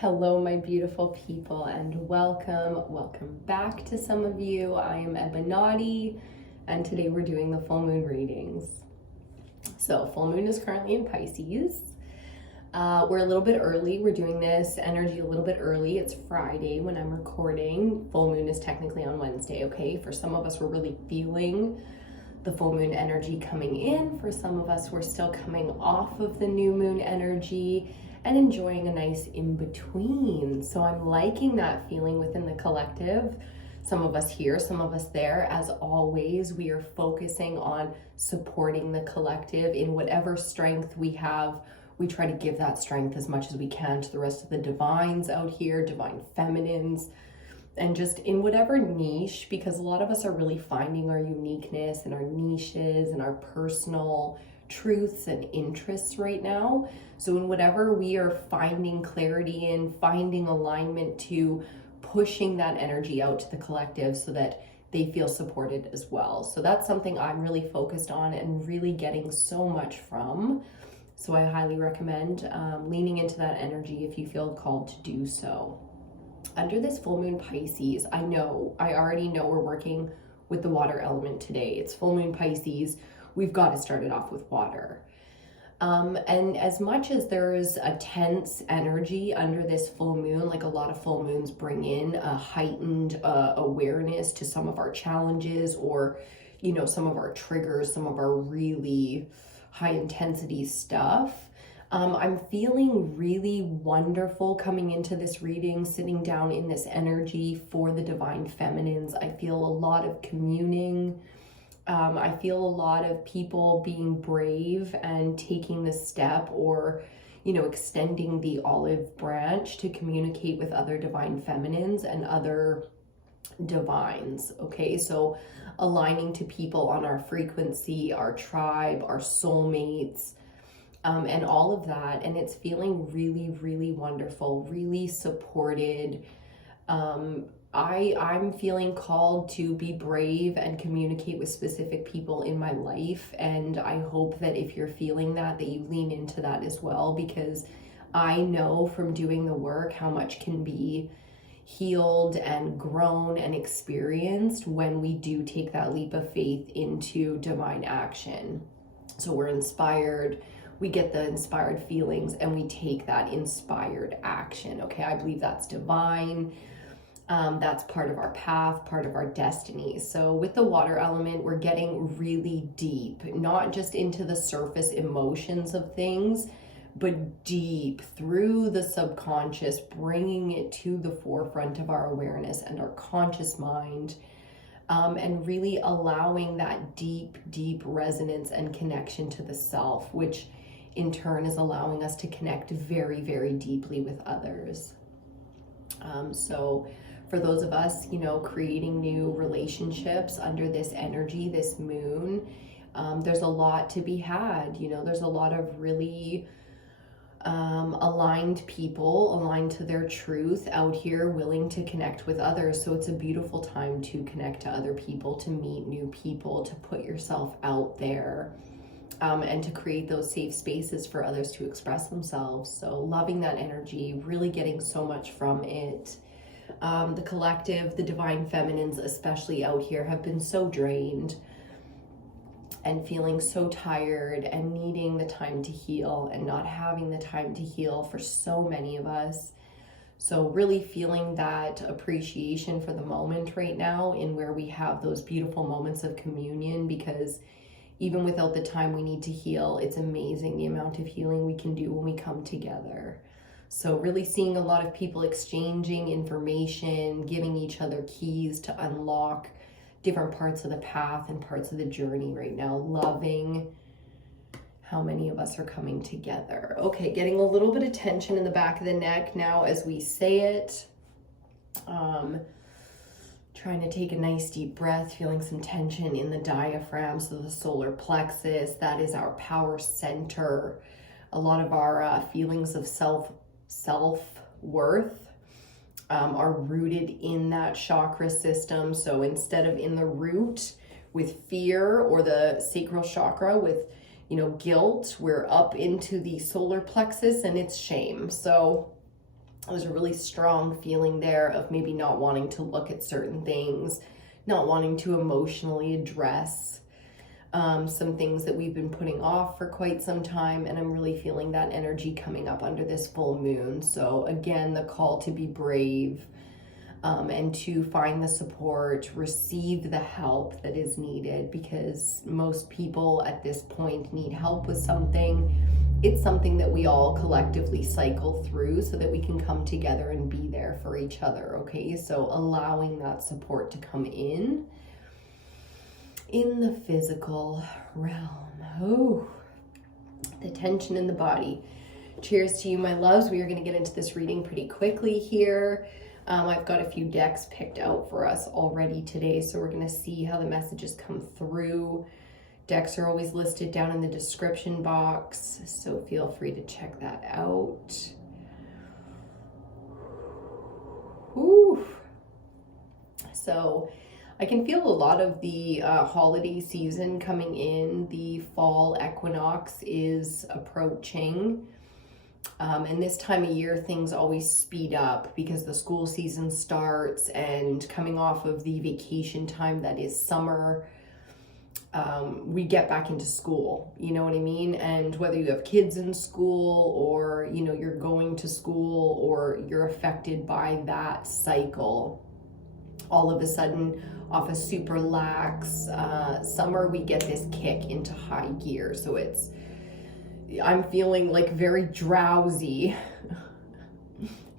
Hello, my beautiful people, and welcome back to some of you. I am EBINOTTI, and today we're doing the full moon readings. So full moon is currently in Pisces. We're a little bit early. We're doing this energy a little bit early. It's Friday when I'm recording. Full moon is technically on Wednesday, okay? For some of us, we're really feeling the full moon energy coming in. For some of us, we're still coming off of the new moon energy and enjoying a nice in-between. So I'm liking that feeling within the collective. Some of us here, some of us there. As always, we are focusing on supporting the collective in whatever strength we have. We try to give that strength as much as we can to the rest of the divines out here, divine feminines, and just in whatever niche, because a lot of us are really finding our uniqueness and our niches and our personal truths and interests right now. So in whatever we are finding clarity in, finding alignment to, pushing that energy out to the collective so that they feel supported as well. So that's something I'm really focused on and really getting so much from. So I highly recommend leaning into that energy if you feel called to do so. Under this full moon Pisces, I already know we're working with the water element today. It's full moon Pisces. We've got to start it off with water. And as much as there's a tense energy under this full moon, like a lot of full moons bring in a heightened awareness to some of our challenges or, some of our triggers, some of our really high intensity stuff. I'm feeling really wonderful coming into this reading, sitting down in this energy for the divine feminines. I feel a lot of communing. I feel a lot of people being brave and taking the step or, extending the olive branch to communicate with other divine feminines and other divines. Okay, so aligning to people on our frequency, our tribe, our soulmates, and all of that. And it's feeling really, really wonderful, really supported. I'm feeling called to be brave and communicate with specific people in my life. And I hope that if you're feeling that you lean into that as well, because I know from doing the work how much can be healed and grown and experienced when we do take that leap of faith into divine action. So we're inspired, we get the inspired feelings, and we take that inspired action. Okay, I believe that's divine. That's part of our path, part of our destiny. So with the water element, we're getting really deep, not just into the surface emotions of things, but deep through the subconscious, bringing it to the forefront of our awareness and our conscious mind, and really allowing that deep, deep resonance and connection to the self, which in turn is allowing us to connect very, very deeply with others. So for those of us, creating new relationships under this energy, this moon, there's a lot to be had. There's a lot of really aligned people, aligned to their truth out here, willing to connect with others. So it's a beautiful time to connect to other people, to meet new people, to put yourself out there, and to create those safe spaces for others to express themselves. So loving that energy, really getting so much from it. The collective, the divine feminines, especially out here, have been so drained and feeling so tired and needing the time to heal and not having the time to heal for so many of us. So really feeling that appreciation for the moment right now in where we have those beautiful moments of communion, because even without the time we need to heal, it's amazing the amount of healing we can do when we come together. So really seeing a lot of people exchanging information, giving each other keys to unlock different parts of the path and parts of the journey right now. Loving how many of us are coming together. Okay, getting a little bit of tension in the back of the neck now as we say it. Trying to take a nice deep breath, feeling some tension in the diaphragm, so the solar plexus, that is our power center. A lot of our feelings of self-worth are rooted in that chakra system. So instead of in the root with fear or the sacral chakra with, guilt, we're up into the solar plexus and it's shame. So There's a really strong feeling there of maybe not wanting to look at certain things, not wanting to emotionally address some things that we've been putting off for quite some time. And I'm really feeling that energy coming up under this full moon. So again, the call to be brave, and to find the support, receive the help that is needed, because most people at this point need help with something. It's something that we all collectively cycle through so that we can come together and be there for each other, okay? So allowing that support to come in the physical realm. Oh, the tension in the body. Cheers to you, my loves. We are going to get into this reading pretty quickly here. I've got a few decks picked out for us already today, so we're going to see how the messages come through. Decks are always listed down in the description box, so feel free to check that out. Whew. So I can feel a lot of the holiday season coming in. The fall equinox is approaching. And this time of year, things always speed up because the school season starts, and coming off of the vacation time that is summer, we get back into school, you know what I mean? And whether you have kids in school, or, you know, you're going to school, or you're affected by that cycle, all of a sudden, off a super lax summer, we get this kick into high gear. So I'm feeling like very drowsy,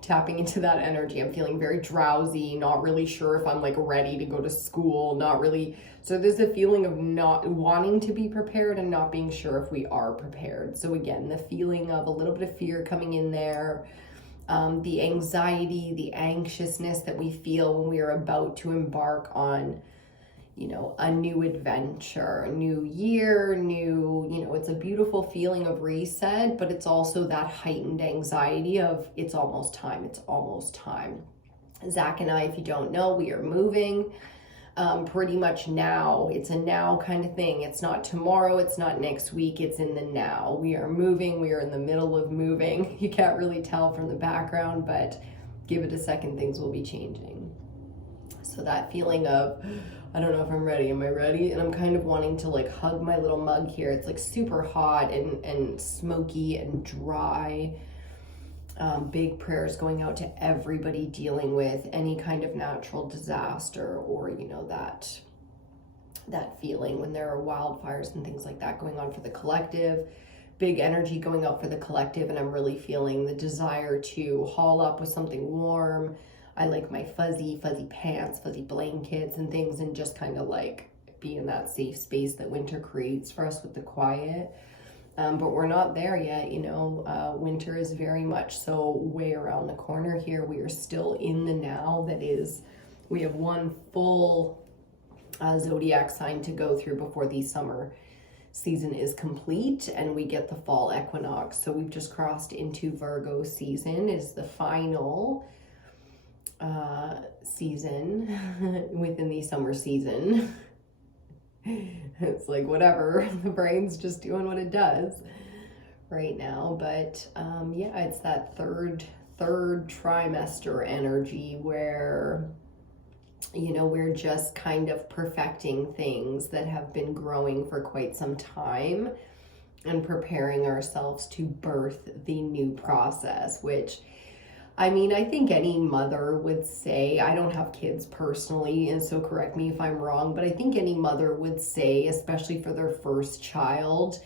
tapping into that energy. I'm feeling very drowsy, not really sure if I'm like ready to go to school, not really. So there's a feeling of not wanting to be prepared and not being sure if we are prepared. So again, the feeling of a little bit of fear coming in there, the anxiety, the anxiousness that we feel when we are about to embark on, you know, a new adventure, a new year, it's a beautiful feeling of reset, but it's also that heightened anxiety of it's almost time. Zach and I, if you don't know, we are moving pretty much now. It's a now kind of thing. It's not tomorrow, it's not next week, it's in the now. We are moving, we are in the middle of moving. You can't really tell from the background, but give it a second, things will be changing. So that feeling of, I don't know if I'm ready. Am I ready? And I'm kind of wanting to like hug my little mug here. It's like super hot and smoky and dry. Big prayers going out to everybody dealing with any kind of natural disaster, or, you know, that feeling when there are wildfires and things like that going on for the collective. Big energy going out for the collective, and I'm really feeling the desire to haul up with something warm. I like my fuzzy pants, fuzzy blankets and things, and just kind of like be in that safe space that winter creates for us with the quiet. But we're not there yet, you know. Winter is very much so way around the corner here. We are still in the now. That is, we have one full zodiac sign to go through before the summer season is complete, and we get the fall equinox. So we've just crossed into Virgo season. Is the final season within the summer season. It's like whatever, the brain's just doing what it does right now. But yeah, it's that third trimester energy where, you know, we're just kind of perfecting things that have been growing for quite some time and preparing ourselves to birth the new process, which, I mean, I think any mother would say, I don't have kids personally, and so correct me if I'm wrong, but I think any mother would say, especially for their first child,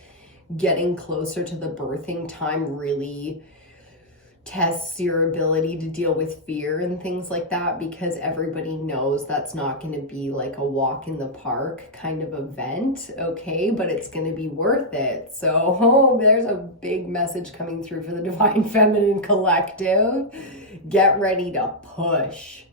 getting closer to the birthing time really tests your ability to deal with fear and things like that, because everybody knows that's not going to be like a walk in the park kind of event, okay, but it's going to be worth it. So there's a big message coming through for the Divine Feminine Collective. Get ready to push.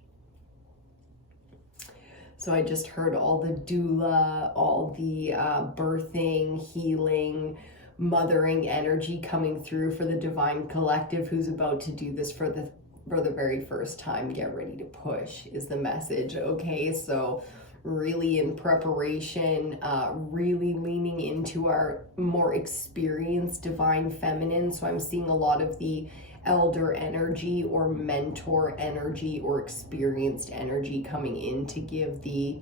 So I just heard all the doula, all the birthing, healing, mothering energy coming through for the Divine Collective who's about to do this for the very first time. Get ready to push is the message, okay? So really in preparation, really leaning into our more experienced Divine Feminine. So I'm seeing a lot of the elder energy or mentor energy or experienced energy coming in to give the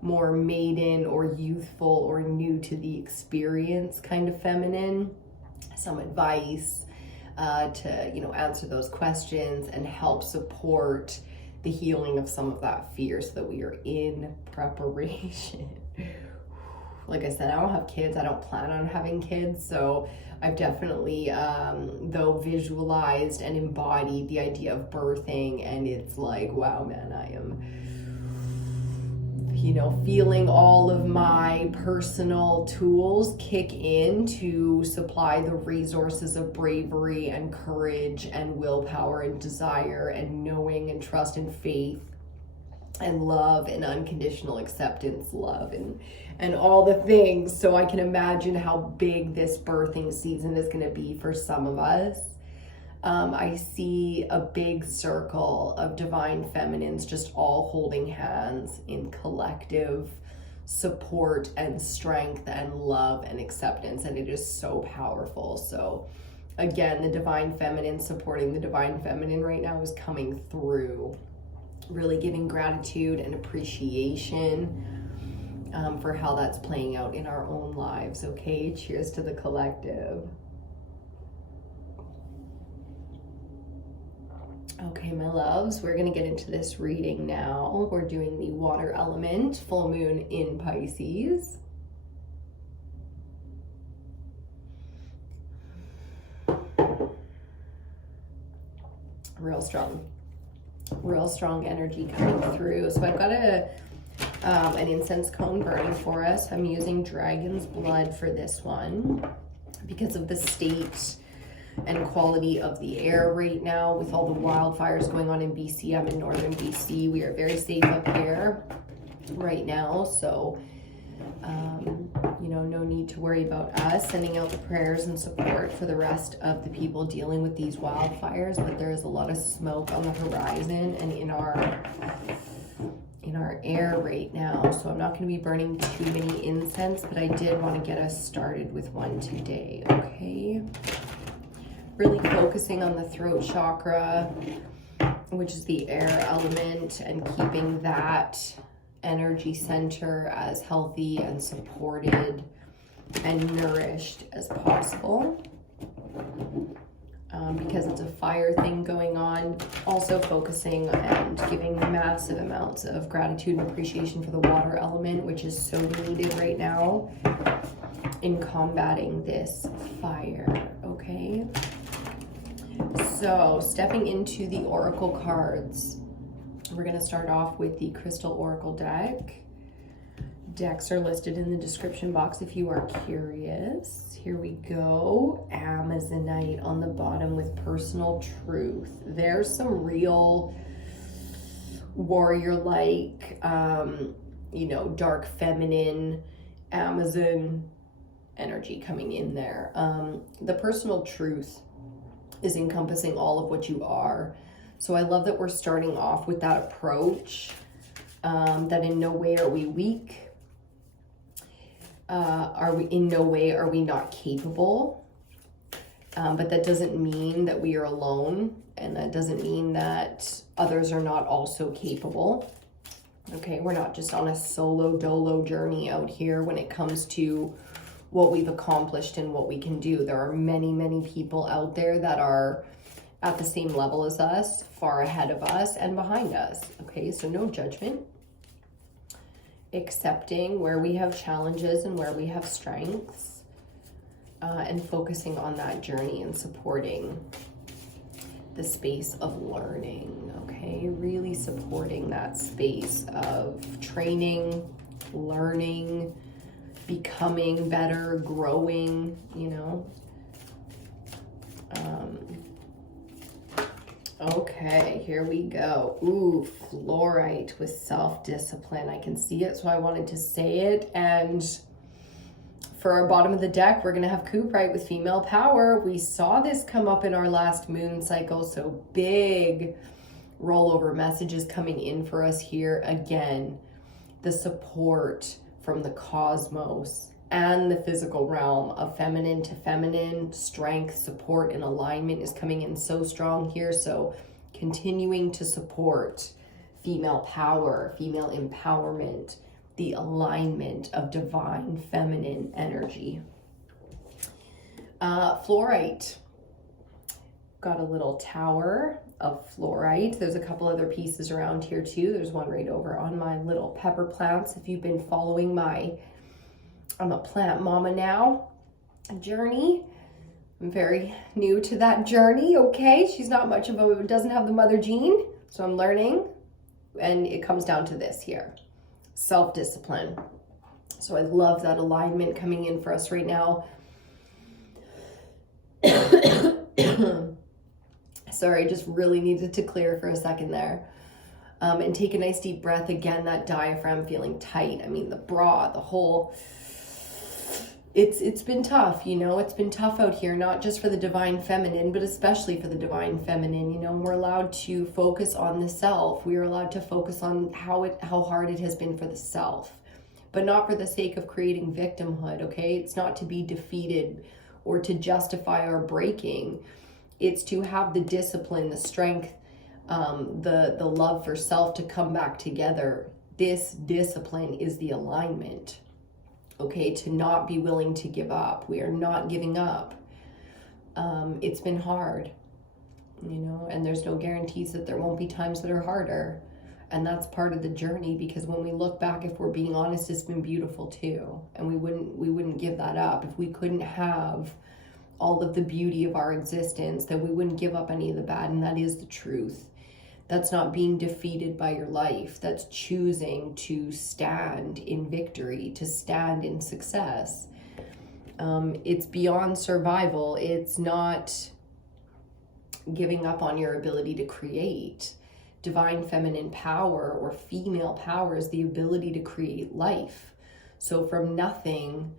more maiden or youthful or new to the experience kind of feminine some advice to, you know, answer those questions and help support the healing of some of that fear so that we are in preparation. Like I said, I don't have kids. I don't plan on having kids. So I've definitely, though, visualized and embodied the idea of birthing. And it's like, wow, man, I am, you know, feeling all of my personal tools kick in to supply the resources of bravery and courage and willpower and desire and knowing and trust and faith and love and unconditional acceptance, love and all the things. So I can imagine how big this birthing season is going to be for some of us. I see a big circle of divine feminines just all holding hands in collective support and strength and love and acceptance, and it is so powerful. So again, the divine feminine supporting the divine feminine right now is coming through, really giving gratitude and appreciation for how that's playing out in our own lives. Okay, cheers to the collective. Okay, my loves, we're going to get into this reading now. We're doing the water element, full moon in Pisces. Real strong energy coming through. So I've got an incense cone burning for us. I'm using dragon's blood for this one because of the state and quality of the air right now with all the wildfires going on in BC. I'm in northern BC. We are very safe up here right now. So, you know, no need to worry about us. Sending out the prayers and support for the rest of the people dealing with these wildfires. But there is a lot of smoke on the horizon and in our air right now. So I'm not going to be burning too many incense, but I did want to get us started with one today. Okay. Really focusing on the throat chakra, which is the air element, and keeping that energy center as healthy and supported and nourished as possible. Because it's a fire thing going on. Also focusing and giving massive amounts of gratitude and appreciation for the water element, which is so needed right now in combating this fire. Okay. So, stepping into the oracle cards, we're going to start off with the Crystal Oracle deck. Decks are listed in the description box if you are curious. Here we go. Amazonite on the bottom with personal truth. There's some real warrior-like, you know, dark feminine Amazon energy coming in there. The personal truth is encompassing all of what you are. So I love that we're starting off with that approach, that in no way are we weak. In no way are we not capable. But that doesn't mean that we are alone. And that doesn't mean that others are not also capable. Okay, we're not just on a solo dolo journey out here when it comes to what we've accomplished and what we can do. There are many, many people out there that are at the same level as us, far ahead of us and behind us. Okay, so no judgment. Accepting where we have challenges and where we have strengths, and focusing on that journey and supporting the space of learning. Okay, really supporting that space of training, learning, becoming better, growing, you know. Okay, here we go. Ooh, fluorite with self-discipline. I can see it, so I wanted to say it. And for our bottom of the deck, we're going to have cooperite with female power. We saw this come up in our last moon cycle, so big rollover messages coming in for us here. Again, the support from the cosmos and the physical realm of feminine to feminine. Strength, support, and alignment is coming in so strong here. So continuing to support female power, female empowerment, the alignment of divine feminine energy. Fluorite. Got a little tower of fluorite. There's a couple other pieces around here too. There's one right over on my little pepper plants. If you've been following my I'm a plant mama now journey, I'm very new to that journey. Okay, she's not much of a, doesn't have the mother gene, so I'm learning, and it comes down to this here, self-discipline. So I love that alignment coming in for us right now. Sorry, I just really needed to clear for a second there. And take a nice deep breath. Again, that diaphragm feeling tight. I mean, the bra, the whole, it's been tough, you know, it's been tough out here, not just for the divine feminine, but especially for the divine feminine. You know, we're allowed to focus on the self. We are allowed to focus on how hard it has been for the self, but not for the sake of creating victimhood, okay? It's not to be defeated or to justify our breaking. It's to have the discipline, the strength, the love for self to come back together. This discipline is the alignment, okay? To not be willing to give up. We are not giving up. It's been hard, you know, and there's no guarantees that there won't be times that are harder. And that's part of the journey, because when we look back, if we're being honest, it's been beautiful too. And we wouldn't give that up. If we couldn't have all of the beauty of our existence, then we wouldn't give up any of the bad. And that is the truth. That's not being defeated by your life. That's choosing to stand in victory, to stand in success. It's beyond survival. It's not giving up on your ability to create. Divine feminine power or female power is the ability to create life. So from nothing,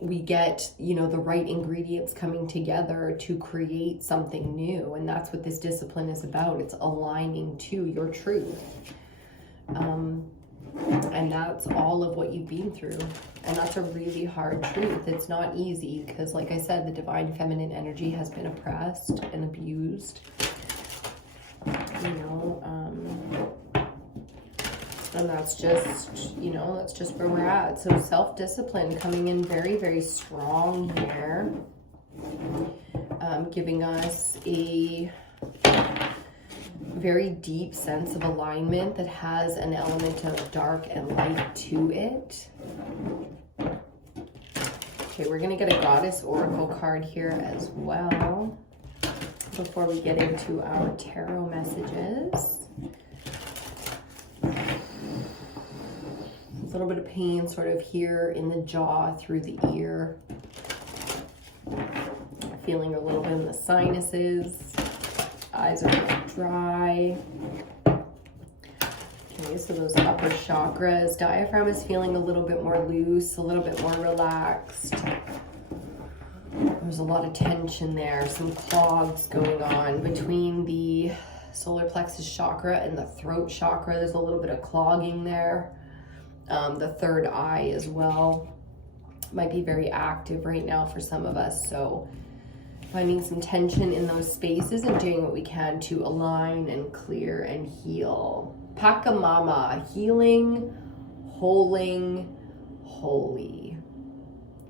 we get, you know, the right ingredients coming together to create something new. And that's what this discipline is about. It's aligning to your truth. And that's all of what you've been through. And that's a really hard truth. It's not easy because, like I said, the divine feminine energy has been oppressed and abused. You know, and that's just, you know, that's just where we're at. So self-discipline coming in very, very strong here, giving us a very deep sense of alignment that has an element of dark and light to it. Okay, we're gonna get a Goddess Oracle card here as well before we get into our tarot messages. A little bit of pain sort of here in the jaw through the ear. Feeling a little bit in the sinuses. Eyes are a little dry. Okay, so those upper chakras. Diaphragm is feeling a little bit more loose, a little bit more relaxed. There's a lot of tension there, some clogs going on between the solar plexus chakra and the throat chakra. There's a little bit of clogging there. The third eye as well might be very active right now for some of us. So finding some tension in those spaces and doing what we can to align and clear and heal. Pakamama, healing, holing, holy.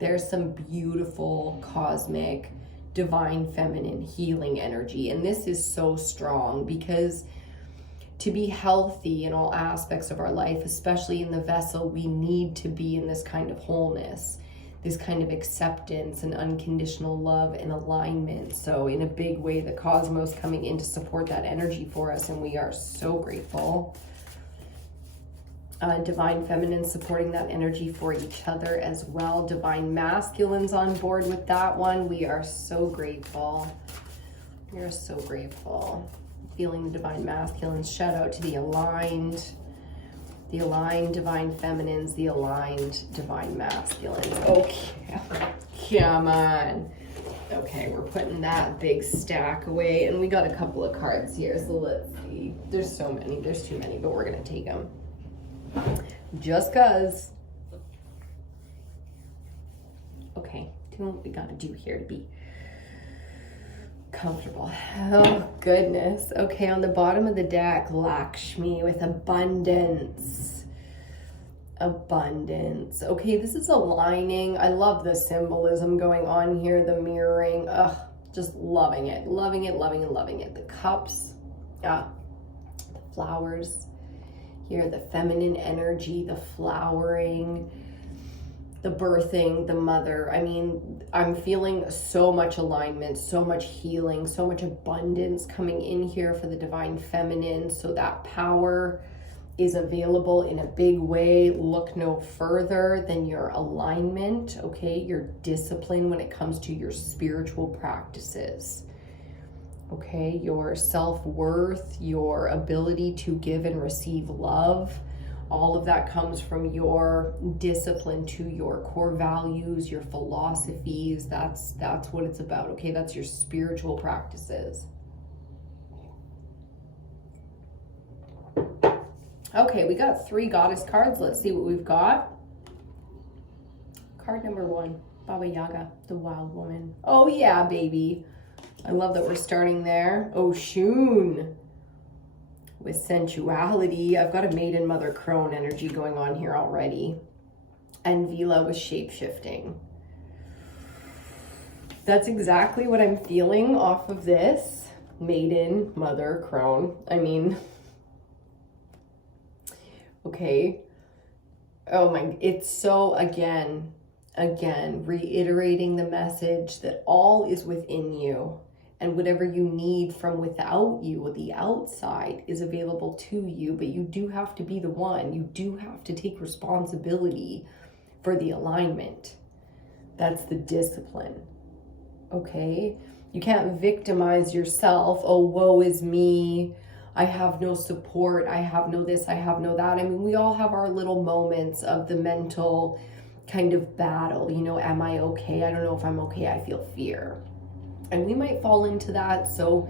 There's some beautiful cosmic divine feminine healing energy, and this is so strong because to be healthy in all aspects of our life, especially in the vessel, we need to be in this kind of wholeness, this kind of acceptance and unconditional love and alignment. So in a big way, the cosmos coming in to support that energy for us, and we are so grateful. Divine feminine supporting that energy for each other as well. Divine masculines on board with that one. We are so grateful. We are so grateful. Feeling the divine masculines. Shout out to the aligned divine feminines, the aligned divine masculines. Okay, come on. Okay, we're putting that big stack away, and we got a couple of cards here, so let's see. There's so many, there's too many, but we're gonna take them. Just cause. Okay, doing what we gotta do here to be comfortable. Oh, goodness. Okay, on the bottom of the deck, Lakshmi with abundance. Abundance. Okay, this is aligning. I love the symbolism going on here, the mirroring. Ugh, just loving it. Loving it, loving it, loving it. The cups. The flowers. Here, the feminine energy, the flowering, the birthing, the mother. I mean, I'm feeling so much alignment, so much healing, so much abundance coming in here for the divine feminine. So that power is available in a big way. Look no further than your alignment, okay? Your discipline when it comes to your spiritual practices. Okay, your self-worth, your ability to give and receive love, all of that comes from your discipline to your core values, your philosophies. That's what it's about, okay? That's your spiritual practices. Okay, we got 3 goddess cards. Let's see what we've got. Card number 1, Baba Yaga, the wild woman. Oh yeah, baby. I love that we're starting there. Oshun with sensuality. I've got a maiden mother crone energy going on here already. And Vila with shape-shifting. That's exactly what I'm feeling off of this. Maiden mother crone. I mean, okay. Oh my, it's so, again, reiterating the message that all is within you. And whatever you need from without you, the outside, is available to you. But you do have to be the one. You do have to take responsibility for the alignment. That's the discipline. Okay? You can't victimize yourself. Oh, woe is me. I have no support. I have no this. I have no that. I mean, we all have our little moments of the mental kind of battle. You know, am I okay? I don't know if I'm okay. I feel fear. And we might fall into that. So,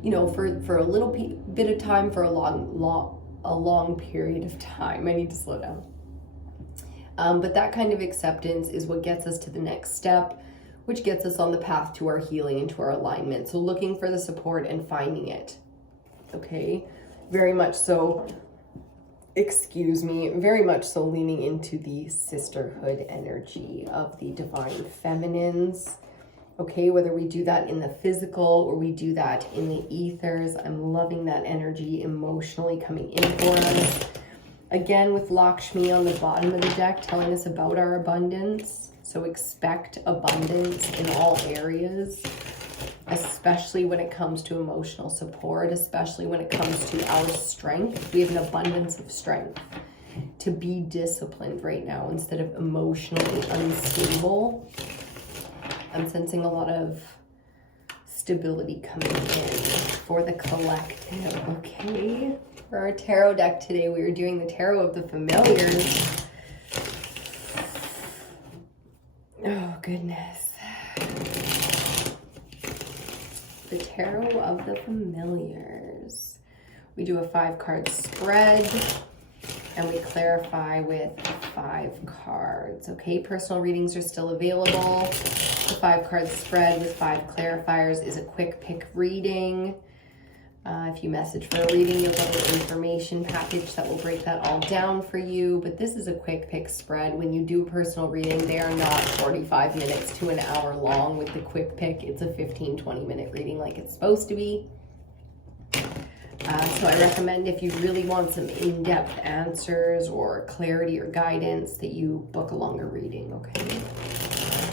you know, for a little bit of time, for a long period of time, I need to slow down. But that kind of acceptance is what gets us to the next step, which gets us on the path to our healing and to our alignment. So looking for the support and finding it. Okay, very much so. Excuse me, very much so leaning into the sisterhood energy of the divine feminines. Okay, whether we do that in the physical or we do that in the ethers, I'm loving that energy emotionally coming in for us. Again, with Lakshmi on the bottom of the deck, telling us about our abundance. So expect abundance in all areas, especially when it comes to emotional support, especially when it comes to our strength. We have an abundance of strength to be disciplined right now instead of emotionally unstable. I'm sensing a lot of stability coming in for the collective, okay? For our tarot deck today, we are doing the Tarot of the Familiars. Oh, goodness. The Tarot of the Familiars. We do a 5-card spread, and we clarify with 5 cards, okay? Personal readings are still available. The 5-card spread with 5 clarifiers is a quick pick reading. If you message for a reading, you'll get an information package that will break that all down for you. But this is a quick pick spread. When you do a personal reading, they are not 45 minutes to an hour long with the quick pick. It's a 15-20 minute reading like it's supposed to be. So I recommend, if you really want some in-depth answers or clarity or guidance, that you book a longer reading, okay?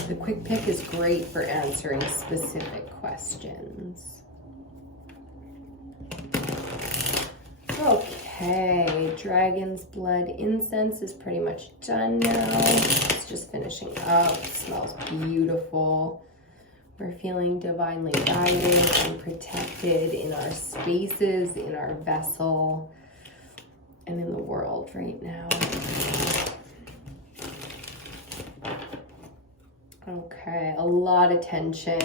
The quick pick is great for answering specific questions. Okay, Dragon's Blood incense is pretty much done now. It's just finishing up. It smells beautiful. We're feeling divinely guided and protected in our spaces, in our vessel, and in the world right now. Okay, a lot of tension.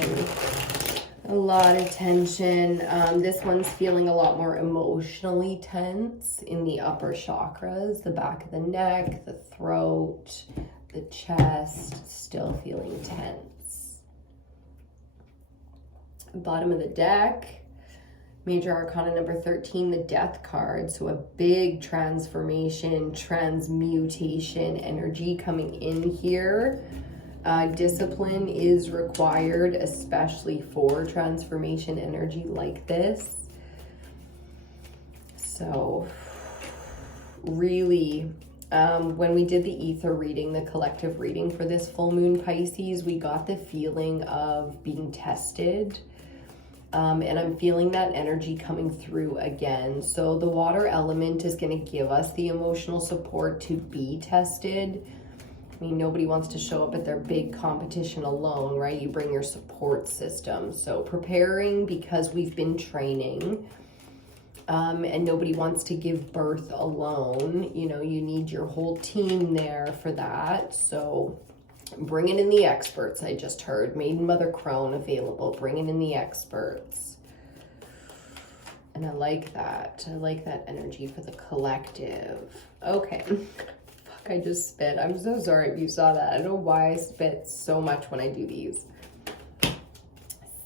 A lot of tension. This one's feeling a lot more emotionally tense in the upper chakras, the back of the neck, the throat, The chest still feeling tense. Bottom of the deck, Major Arcana number 13, the Death card. So a big transformation, transmutation energy coming in here. Discipline is required, especially for transformation energy like this. So really, when we did the ether reading, the collective reading for this full moon Pisces, we got the feeling of being tested. And I'm feeling that energy coming through again. So the water element is going to give us the emotional support to be tested. I mean, nobody wants to show up at their big competition alone, right? You bring your support system. So preparing because we've been training. And nobody wants to give birth alone. You know, you need your whole team there for that. So bringing in the experts, I just heard. Maiden Mother Crone available. Bringing in the experts. And I like that. I like that energy for the collective. Okay. Fuck, I just spit. I'm so sorry if you saw that. I don't know why I spit so much when I do these.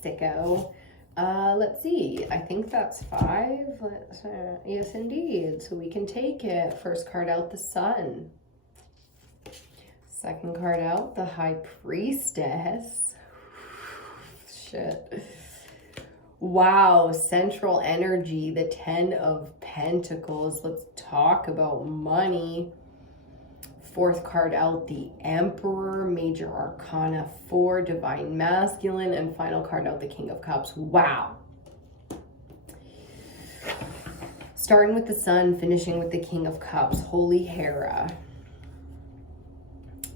Sicko. Let's see. I think that's 5. Yes, indeed. So we can take it. First card out, the Sun. Second card out, the High Priestess. Shit. Wow, central energy, the 10 of Pentacles. Let's talk about money. Fourth card out, the Emperor, Major Arcana 4, Divine Masculine, and final card out, the King of Cups. Wow. Starting with the Sun, finishing with the King of Cups, Holy Hera.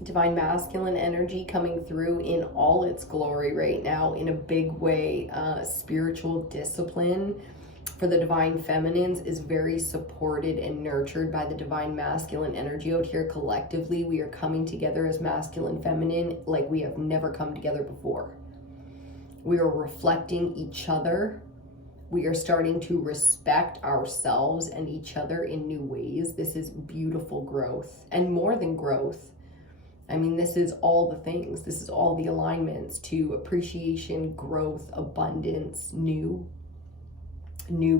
Divine Masculine energy coming through in all its glory right now in a big way. Spiritual discipline for the Divine Feminines is very supported and nurtured by the Divine Masculine energy out here. Collectively, we are coming together as Masculine Feminine like we have never come together before. We are reflecting each other. We are starting to respect ourselves and each other in new ways. This is beautiful growth, and more than growth. I mean, this is all the things. This is all the alignments to appreciation, growth, abundance, new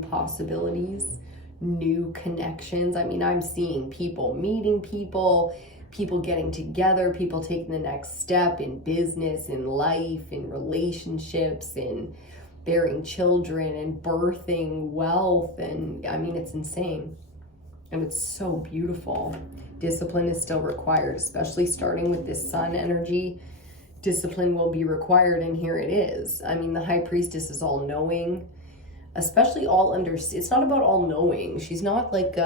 possibilities, new connections. I mean, I'm seeing people meeting people getting together, people taking the next step in business, in life, in relationships, in bearing children and birthing wealth. And I mean, it's insane. And it's so beautiful. Discipline is still required, especially starting with this Sun energy. Discipline will be required, and here it is. I mean, the High Priestess is all knowing, especially all under. It's not about all knowing. She's not like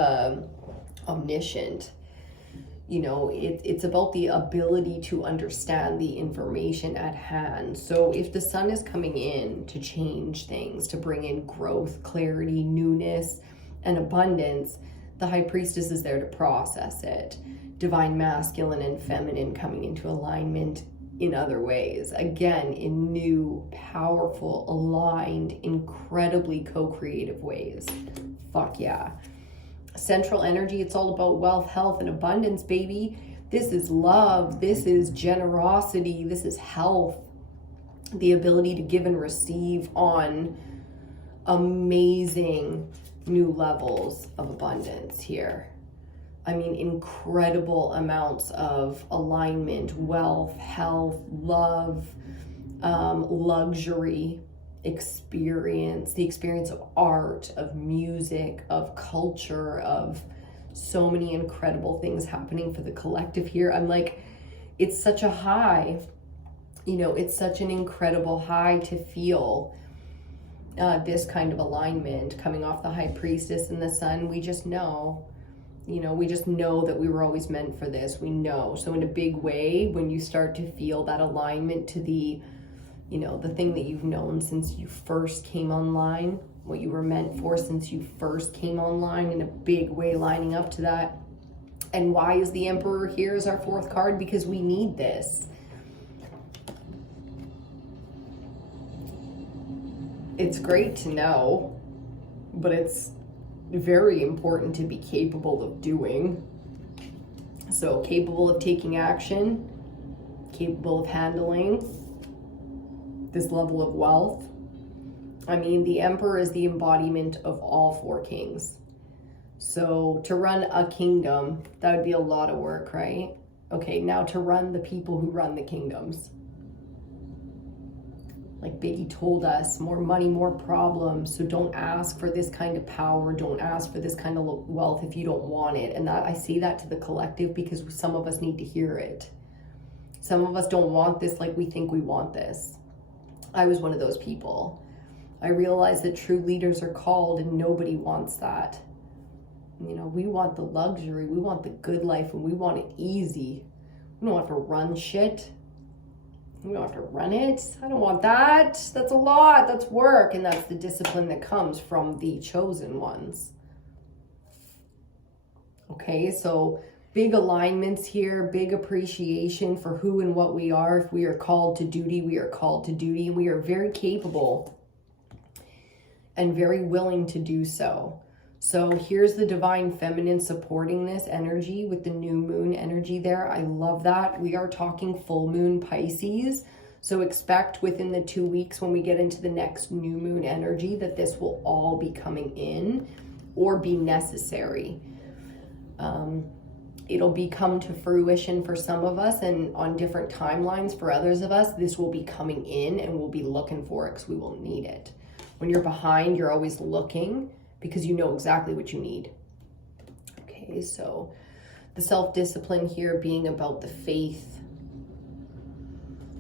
omniscient. You know, it's about the ability to understand the information at hand. So if the Sun is coming in to change things, to bring in growth, clarity, newness, and abundance, the High Priestess is there to process it. Divine Masculine and Feminine coming into alignment in other ways. Again, in new, powerful, aligned, incredibly co-creative ways. Fuck yeah. Central energy, it's all about wealth, health, and abundance, baby. This is love. This is generosity. This is health. The ability to give and receive on amazing new levels of abundance here. I mean, incredible amounts of alignment, wealth, health, love, luxury, experience, the experience of art, of music, of culture, of so many incredible things happening for the collective here. I'm like, it's such a high, you know, it's such an incredible high to feel this kind of alignment coming off the High Priestess and the Sun. We just know, you know, we just know that we were always meant for this. We know. So in a big way, when you start to feel that alignment to the, you know, the thing that you've known since you first came online, what you were meant for since you first came online, in a big way lining up to that. And why is the Emperor here as our fourth card? Because we need this. It's great to know, but it's very important to be capable of doing. So capable of taking action, capable of handling this level of wealth. I mean, the Emperor is the embodiment of all four kings. So to run a kingdom, that would be a lot of work, right? Okay, now to run the people who run the kingdoms. Like Biggie told us, more money, more problems. So don't ask for this kind of power. Don't ask for this kind of wealth if you don't want it. And that I say that to the collective because some of us need to hear it. Some of us don't want this like we think we want this. I was one of those people. I realized that true leaders are called and nobody wants that. You know, we want the luxury, we want the good life, and we want it easy. We don't have to run shit. We don't have to run it. I don't want that. That's a lot. That's work. And that's the discipline that comes from the chosen ones. Okay, so big alignments here, big appreciation for who and what we are. If we are called to duty, we are called to duty. And we are very capable and very willing to do so. So here's the divine feminine supporting this energy with the new moon energy there. I love that. We are talking full moon Pisces. So expect within the 2 weeks when we get into the next new moon energy that this will all be coming in or be necessary. It'll be come to fruition for some of us and on different timelines for others of us. This will be coming in and we'll be looking for it because we will need it. When you're behind, you're always looking because you know exactly what you need. Okay, so the self-discipline here being about the faith.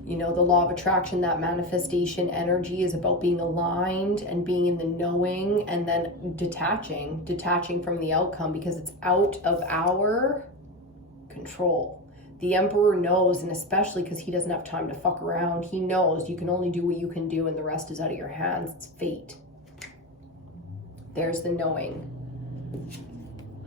You know, the law of attraction, that manifestation energy is about being aligned and being in the knowing and then detaching from the outcome because it's out of our control. The Emperor knows, and especially because he doesn't have time to fuck around, he knows you can only do what you can do and the rest is out of your hands. It's fate. There's the knowing.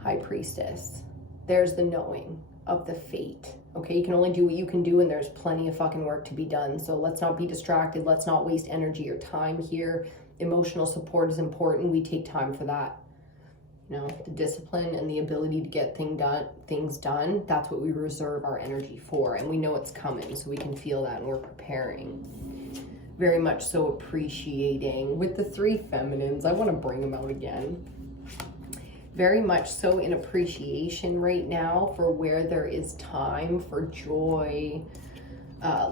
High Priestess. There's the knowing of the fate. Okay, you can only do what you can do and there's plenty of fucking work to be done. So let's not be distracted. Let's not waste energy or time here. Emotional support is important. We take time for that. You know, the discipline and the ability to get things done, that's what we reserve our energy for. And we know it's coming, so we can feel that and we're preparing. Very much so appreciating. With the three feminines, I want to bring them out again. Very much so in appreciation right now for where there is time for joy,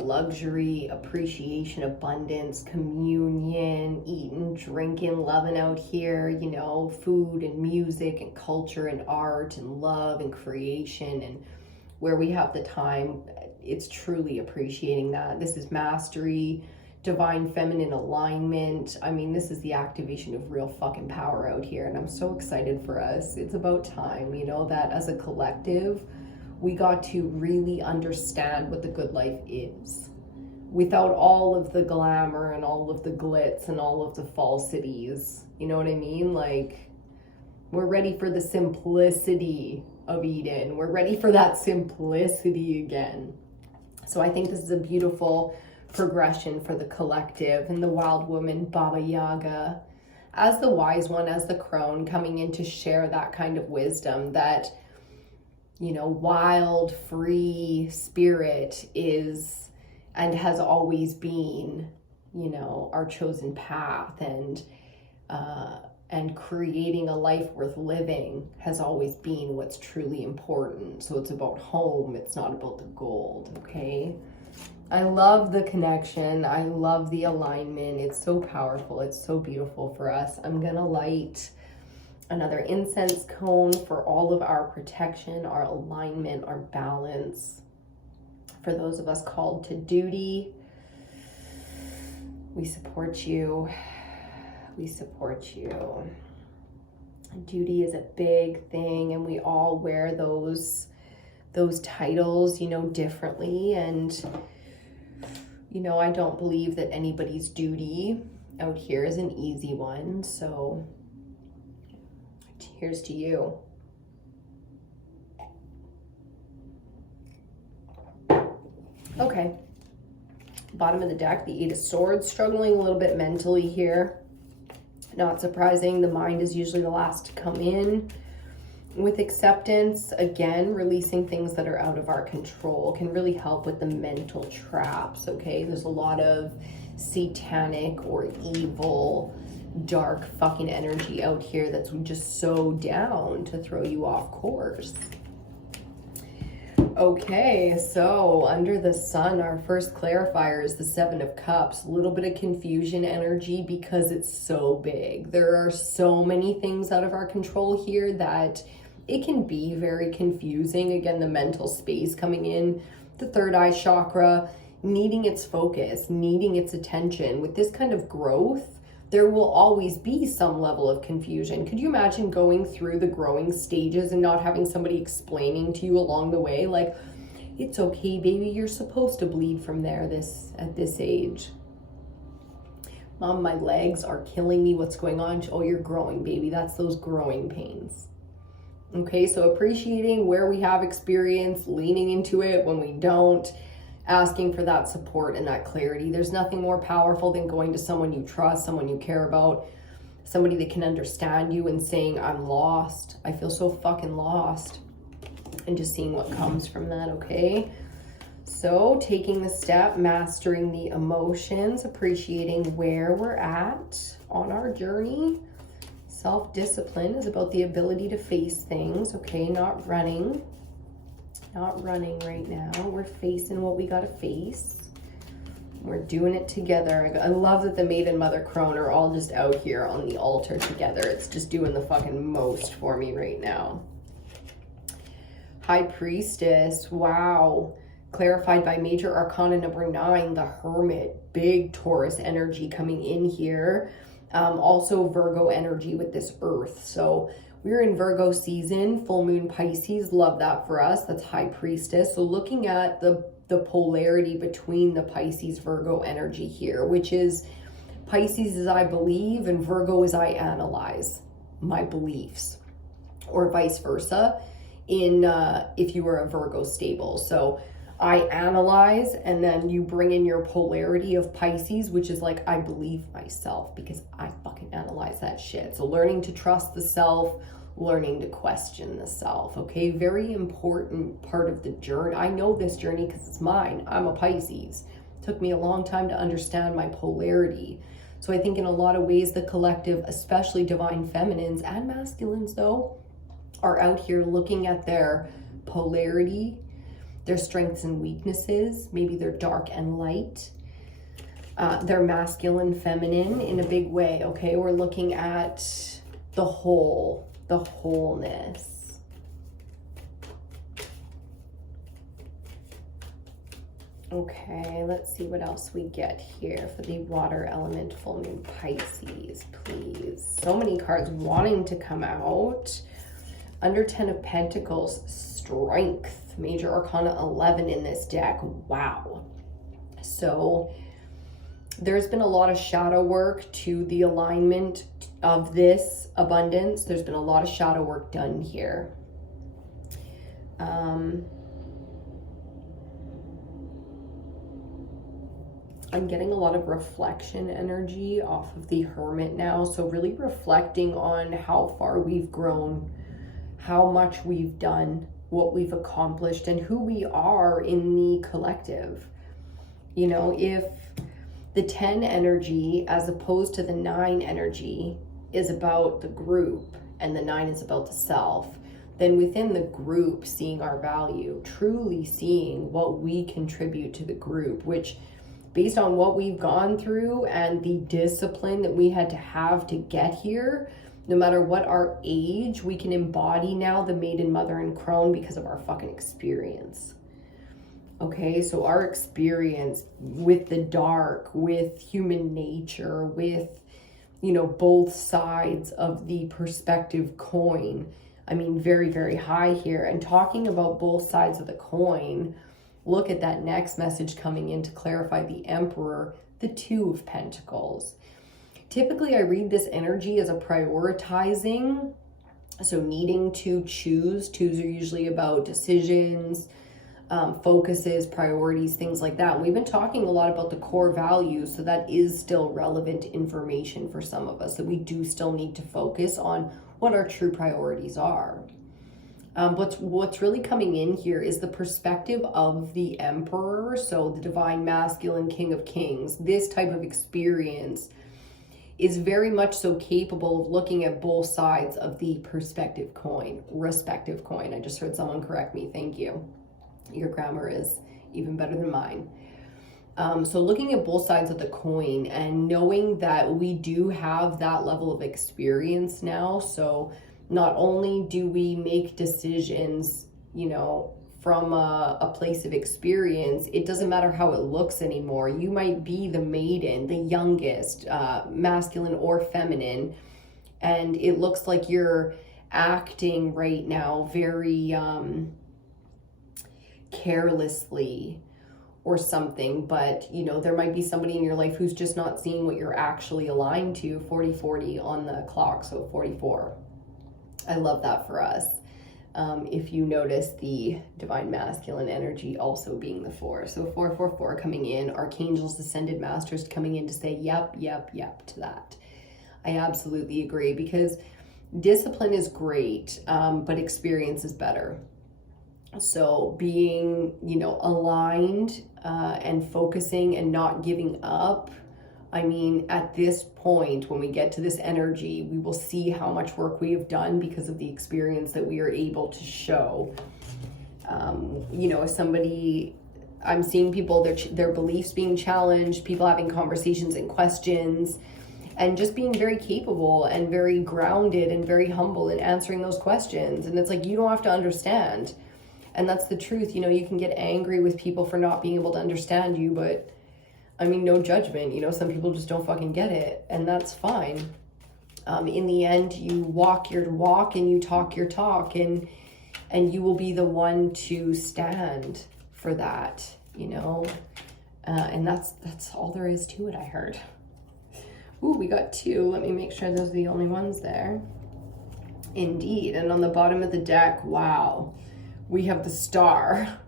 luxury, appreciation, abundance, communion, eating, drinking, loving out here, you know, food and music and culture and art and love and creation, and where we have the time, it's truly appreciating that. This is mastery, divine feminine alignment. I mean, this is the activation of real fucking power out here, and I'm so excited for us. It's about time, you know, that as a collective, we got to really understand what the good life is without all of the glamour and all of the glitz and all of the falsities. You know what I mean? Like, we're ready for the simplicity of Eden. We're ready for that simplicity again. So I think this is a beautiful progression for the collective, and the wild woman Baba Yaga as the wise one, as the crone, coming in to share that kind of wisdom that, you know, wild, free spirit is and has always been, you know, our chosen path, and creating a life worth living has always been what's truly important. So it's about home, it's not about the gold, okay? I love the connection. I love the alignment. It's so powerful. It's so beautiful for us. I'm going to light another incense cone for all of our protection, our alignment, our balance. For those of us called to duty, we support you. We support you. Duty is a big thing, and we all wear those titles, you know, differently. And you know, I don't believe that anybody's duty out here is an easy one. So here's to you. Okay. Bottom of the deck, the Eight of Swords, struggling a little bit mentally here. Not surprising. The mind is usually the last to come in. With acceptance, again, releasing things that are out of our control can really help with the mental traps, okay? There's a lot of satanic or evil, dark fucking energy out here that's just so down to throw you off course. Okay, so under the sun, our first clarifier is the Seven of Cups. A little bit of confusion energy because it's so big. There are so many things out of our control here that it can be very confusing. Again, the mental space coming in, the third eye chakra, needing its focus, needing its attention. With this kind of growth, there will always be some level of confusion. Could you imagine going through the growing stages and not having somebody explaining to you along the way, like, it's okay, baby, you're supposed to bleed from there at this age. Mom, my legs are killing me. What's going on? Oh, you're growing, baby. That's those growing pains. Okay, so appreciating where we have experience, leaning into it when we don't, asking for that support and that clarity. There's nothing more powerful than going to someone you trust, someone you care about, somebody that can understand you and saying, I'm lost. I feel so fucking lost. And just seeing what comes from that, okay? So taking the step, mastering the emotions, appreciating where we're at on our journey. Self-discipline is about the ability to face things, okay? Not running right now. We're facing what we gotta face. We're doing it together. I love that the Maiden, Mother, Crone are all just out here on the altar together. It's just doing the fucking most for me right now. High Priestess, wow. Clarified by Major Arcana number 9, the Hermit. Big Taurus energy coming in here. Also Virgo energy with this Earth. So we're in Virgo season, full moon Pisces, love that for us. That's High Priestess. So looking at the polarity between the Pisces Virgo energy here, which is Pisces is I believe and Virgo is I analyze my beliefs, or vice versa in if you were a Virgo stable. So I analyze, and then you bring in your polarity of Pisces, which is like, I believe myself because I fucking analyze that shit. So learning to trust the self, learning to question the self, okay? Very important part of the journey. I know this journey because it's mine. I'm a Pisces. It took me a long time to understand my polarity. So I think in a lot of ways, the collective, especially divine feminines and masculines though, are out here looking at their polarity, their strengths and weaknesses, maybe their dark and light, their masculine, feminine in a big way, okay? We're looking at the whole, the wholeness. Okay, let's see what else we get here for the water element full moon Pisces, please. So many cards wanting to come out. Under 10 of Pentacles, strength. Major Arcana 11 in this deck. Wow. So there's been a lot of shadow work to the alignment of this abundance. There's been a lot of shadow work done here. I'm getting a lot of reflection energy off of the Hermit now. So really reflecting on how far we've grown, how much we've done, what we've accomplished, and who we are in the collective. You know, if the 10 energy as opposed to the 9 energy is about the group and the 9 is about the self, then within the group, seeing our value, truly seeing what we contribute to the group, which based on what we've gone through and the discipline that we had to have to get here, no matter what our age, we can embody now the Maiden, Mother, and Crone because of our fucking experience. Okay, so our experience with the dark, with human nature, with, you know, both sides of the perspective coin. I mean, very, very high here. And talking about both sides of the coin, look at that next message coming in to clarify the Emperor, the Two of Pentacles. Typically, I read this energy as a prioritizing, so needing to choose. Twos are usually about decisions, focuses, priorities, things like that. We've been talking a lot about the core values, so that is still relevant information for some of us, that we do still need to focus on what our true priorities are. But what's really coming in here is the perspective of the Emperor, so the divine masculine King of Kings. This type of experience is very much so capable of looking at both sides of the respective coin. I just heard someone correct me. Thank you. Your grammar is even better than mine. So looking at both sides of the coin and knowing that we do have that level of experience now. So not only do we make decisions, you know, from a place of experience, it doesn't matter how it looks anymore. You might be the maiden, the youngest, masculine or feminine, and it looks like you're acting right now very carelessly or something, but you know, there might be somebody in your life who's just not seeing what you're actually aligned to. 40-40 on the clock, so 44. I love that for us. If you notice the divine masculine energy also being the 4. So 444 coming in, archangels, ascended masters coming in to say yep to that. I absolutely agree, because discipline is great, but experience is better. So being, you know, aligned and focusing and not giving up. I mean, at this point, when we get to this energy, we will see how much work we have done because of the experience that we are able to show. You know, if somebody, I'm seeing people, their beliefs being challenged, people having conversations and questions, and just being very capable and very grounded and very humble in answering those questions. And it's like, you don't have to understand. And that's the truth. You know, you can get angry with people for not being able to understand you, but I mean, no judgment. You know, some people just don't fucking get it, and that's fine. In the end, you walk your walk and you talk your talk, and you will be the one to stand for that, you know. And that's all there is to it, I heard. Ooh, we got 2. Let me make sure those are the only ones there. Indeed. And on the bottom of the deck, wow, we have the Star.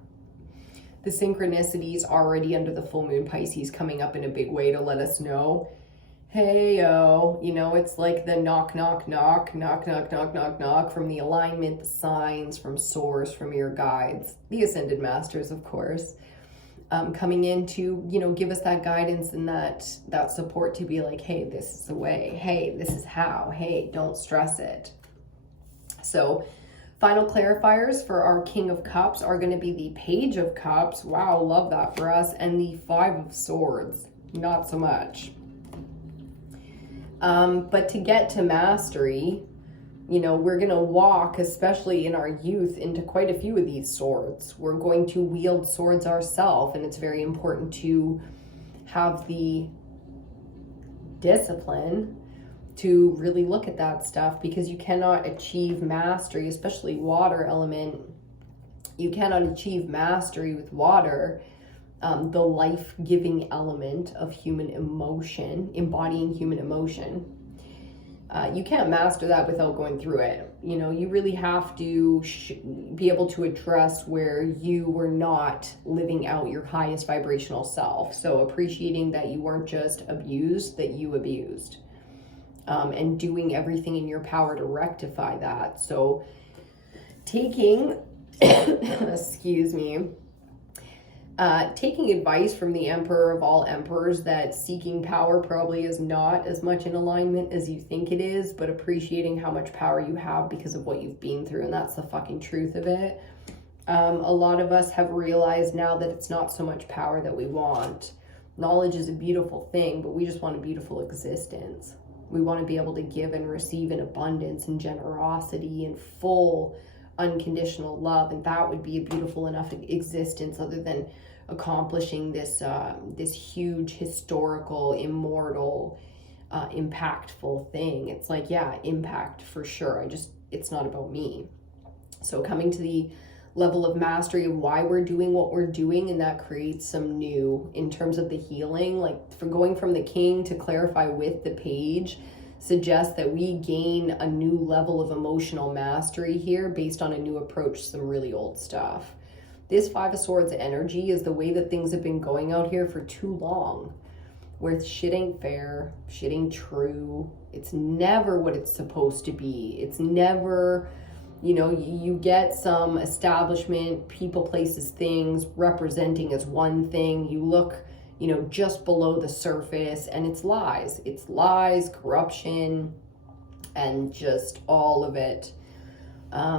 The synchronicities already under the full moon Pisces coming up in a big way to let us know, hey, yo, you know, it's like the knock from the alignment, the signs, from source, from your guides, the ascended masters, of course, coming in to, you know, give us that guidance and that support to be like, hey, this is the way. Hey, this is how. Hey, don't stress it. So final clarifiers for our King of Cups are going to be the Page of Cups. Wow, love that for us. And the 5 of Swords. Not so much. But to get to mastery, you know, we're going to walk, especially in our youth, into quite a few of these swords. We're going to wield swords ourselves, and it's very important to have the discipline to really look at that stuff, because you cannot achieve mastery, especially water element. You cannot achieve mastery with water, the life-giving element of human emotion, embodying human emotion. You can't master that without going through it. You know, you really have to be able to address where you were not living out your highest vibrational self. So appreciating that you weren't just abused, that you abused. And doing everything in your power to rectify that. So taking, excuse me, taking advice from the Emperor of all emperors that seeking power probably is not as much in alignment as you think it is, but appreciating how much power you have because of what you've been through, and that's the fucking truth of it. A lot of us have realized now that it's not so much power that we want. Knowledge is a beautiful thing, but we just want a beautiful existence. We want to be able to give and receive in abundance and generosity and full unconditional love, and that would be a beautiful enough existence other than accomplishing this this huge historical immortal impactful thing. It's like, yeah, impact for sure, it's not about me. So coming to the level of mastery of why we're doing what we're doing, and that creates some new in terms of the healing, like for going from the King to clarify with the Page suggests that we gain a new level of emotional mastery here based on a new approach to some really old stuff. This 5 of Swords energy is the way that things have been going out here for too long, where shit ain't fair, shit ain't true, it's never what it's supposed to be, it's never You know, you get some establishment, people, places, things representing as one thing. You look, you know, just below the surface, and it's lies. It's lies, corruption, and just all of it.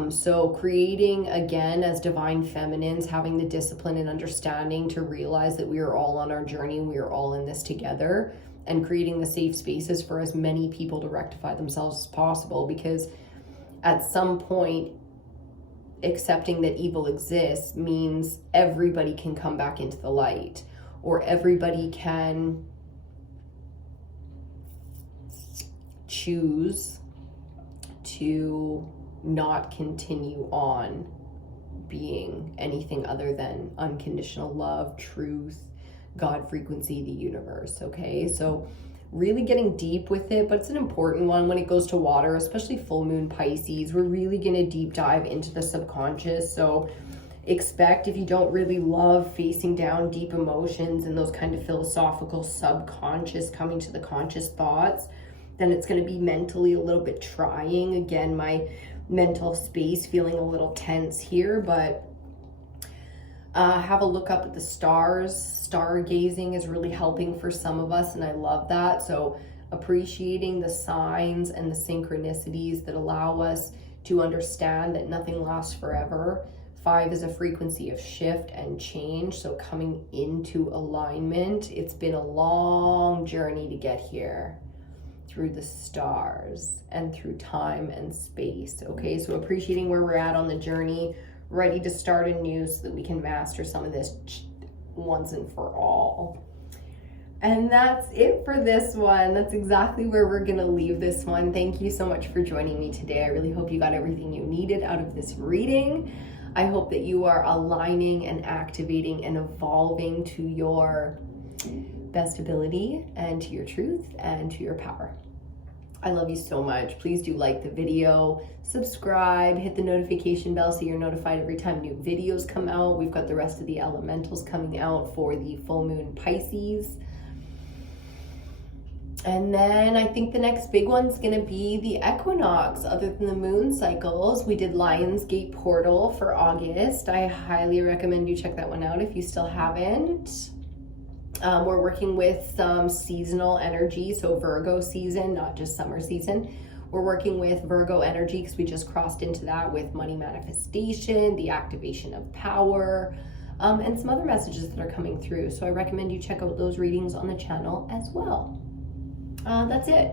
So creating, again, as divine feminines, having the discipline and understanding to realize that we are all on our journey, we are all in this together, and creating the safe spaces for as many people to rectify themselves as possible, because at some point, accepting that evil exists means everybody can come back into the light, or everybody can choose to not continue on being anything other than unconditional love, truth, God, frequency, the universe. Okay, so really getting deep with it, but it's an important one when it goes to water, especially full moon Pisces. We're really going to deep dive into the subconscious. So expect, if you don't really love facing down deep emotions and those kind of philosophical subconscious coming to the conscious thoughts, then it's going to be mentally a little bit trying. Again, my mental space feeling a little tense here, but have a look up at the stars. Stargazing is really helping for some of us, and I love that. So appreciating the signs and the synchronicities that allow us to understand that nothing lasts forever. 5 is a frequency of shift and change, so coming into alignment. It's been a long journey to get here through the stars and through time and space. Okay, so appreciating where we're at on the journey, ready to start anew so that we can master some of this once and for all. And that's it for this one. That's exactly where we're gonna leave this one. Thank you so much for joining me today. I really hope you got everything you needed out of this reading. I hope that you are aligning and activating and evolving to your best ability and to your truth and to your power. I love you so much. Please do like the video, subscribe, hit the notification bell so you're notified every time new videos come out. We've got the rest of the elementals coming out for the full moon Pisces. And then I think the next big one's gonna be the equinox. Other than the moon cycles, we did Lionsgate Portal for August. I highly recommend you check that one out if you still haven't. We're working with some seasonal energy, so Virgo season, not just summer season. We're working with Virgo energy because we just crossed into that with money manifestation, the activation of power, and some other messages that are coming through. So I recommend you check out those readings on the channel as well. That's it.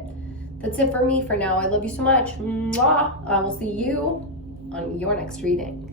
That's it for me for now. I love you so much. Mwah! I will see you on your next reading.